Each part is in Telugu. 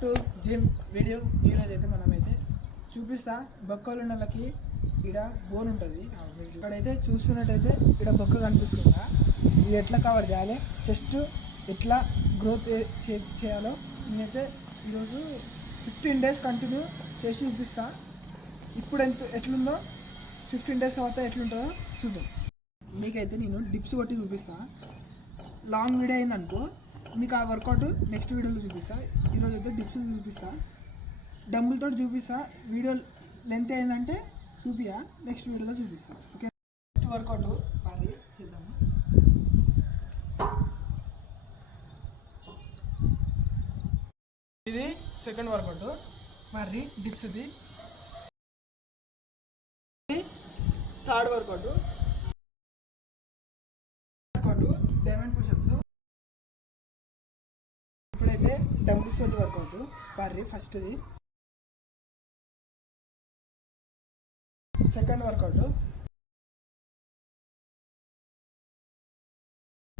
Back to gym video. ఈరోజు అయితే మనమైతే చూపిస్తా బొక్కలు ఉన్న వాళ్ళకి ఇక్కడ బోన్ ఉంటుంది. ఇక్కడైతే చూస్తున్నట్టయితే ఇక్కడ బొక్క కనిపిస్తుందా, ఇది ఎట్లా కవర్ చేయాలి, చెస్ట్ ఎట్లా గ్రోత్ చేయాలో నేనైతే ఈరోజు 15 days కంటిన్యూ చేసి చూపిస్తా. ఇప్పుడు ఎట్లుందో 15 days తర్వాత ఎట్లుంటుందో చూద్దాం. మీకైతే నేను డిప్స్ కొట్టి చూపిస్తా. లాంగ్ వీడియో అయిందనుకో మీకు ఆ వర్కౌట్ నెక్స్ట్ వీడియోలో చూపిస్తా. ఈరోజు అయితే డిప్స్ చూపిస్తా, డంబుల్తో చూపిస్తా. వీడియో లెంత్ అయిందంటే చూపియా, నెక్స్ట్ వీడియోలో చూపిస్తా. ఓకే, నెక్స్ట్ వర్కౌట్ మరి చేద్దాము. ఇది సెకండ్ వర్కౌట్ మరి డిప్స్ది. Third workout diamond pushups. ఇప్పుడైతే డంబుల్స్ తోటి వర్కౌట్ పర్రి. ఫస్ట్ది సెకండ్ వర్కౌట్.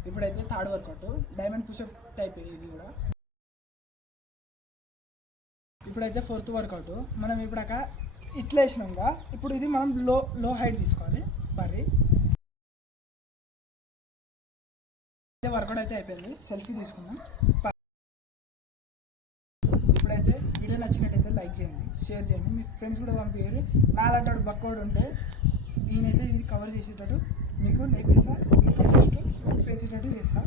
ఇప్పుడైతే third workout diamond pushup type ఇది కూడా. ఇప్పుడైతే ఫోర్త్ వర్కౌట్. మనం ఇప్పుడాక ఇట్లా వేసినాక ఇప్పుడు ఇది మనం లో హైట్ తీసుకోవాలి పర్రి. వర్కౌట్ అయితే అయిపోయింది, సెల్ఫీ తీసుకున్నాం. ఇప్పుడైతే వీడియో నచ్చినట్టయితే లైక్ చేయండి, షేర్ చేయండి, మీ ఫ్రెండ్స్ కూడా పంపించారు. నాలంటాడు బక్కోడు ఉంటే నేనైతే ఇది కవర్ చేసేటట్టు మీకు నేర్పిస్తా, ఇంకా చెస్ట్ పెంచేటట్టు చేస్తా.